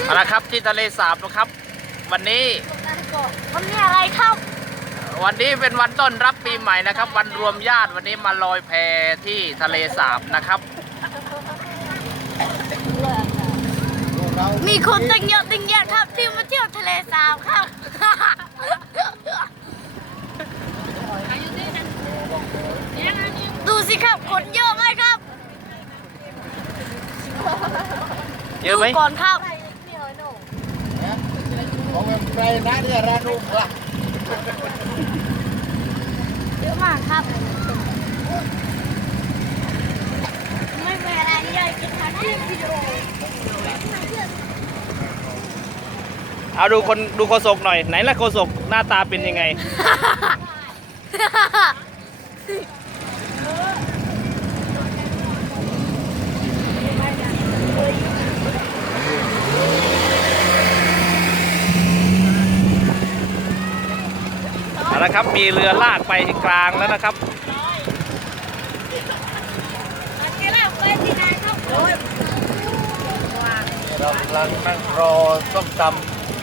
เอาละครับที่ทะเลสาบนะครับ วันนี้มันมีอะไรครับวันนี้เป็นวันต้อนรับปีใหม่นะครับ วันรวมญาติวันนี้มาลอยแพที่ทะเลสาบนะครับ มีคนตั้งเยอะตั้งแยะครับที่มาเที่ยวทะเลสาบครับดูสิครับคนเยอะไหมครับเยอะไหมดูก่อนครับ ของใครนะเนี่ยรานุกละเยอะมากครับ ไม่เป็นไรใหญ่กินทันทีวิดีโอเอาดูคนดูโคศกหน่อย ไหนละโคศกหน้าตาเป็นยังไง เอาละครับ มีเรือลากไปกลางแล้วนะครับเรากำลังนั่งรอส้มต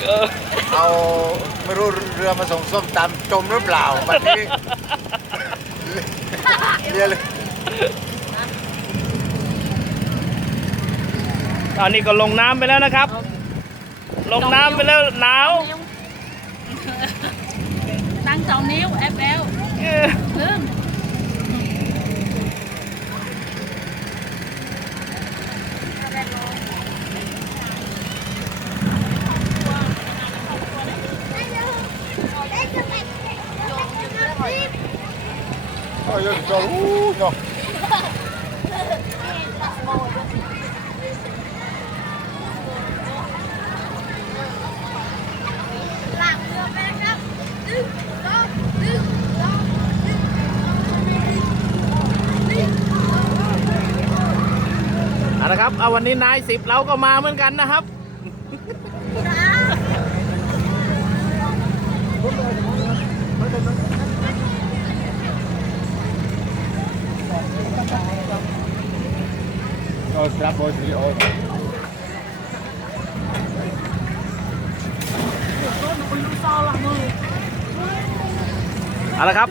เออำเอาไม่รู้เรือมาส่งส้มตำจมหรือเปล่าวันนี้เรือเลยตอนนี้ก็ลงน้ำไปแล้วนะครับ ลงน้ำไปแล้วหนาวตั้ง สองนิ้ว FL เออพึ่งโอ้ยจออู้เนาะหลักเรือไปนะครับดึงลองดึงลองดึง เอา ละครับ เอาวันนี้นายสิบเราก็มาเหมือนกันนะครับโอ้ครับโอ้ยโอ้ยเอาละครับ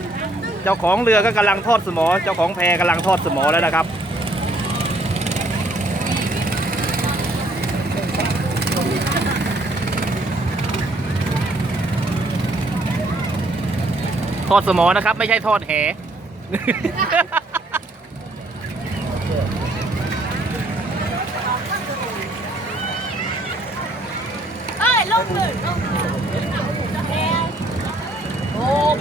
เจ้าของเรือก็กำลังทอดสมอ เจ้าของแพกำลังทอดสมอแล้วนะครับ ทอดสมอนะครับ ไม่ใช่ทอดแห เอ้ยลงเลยโอ้ย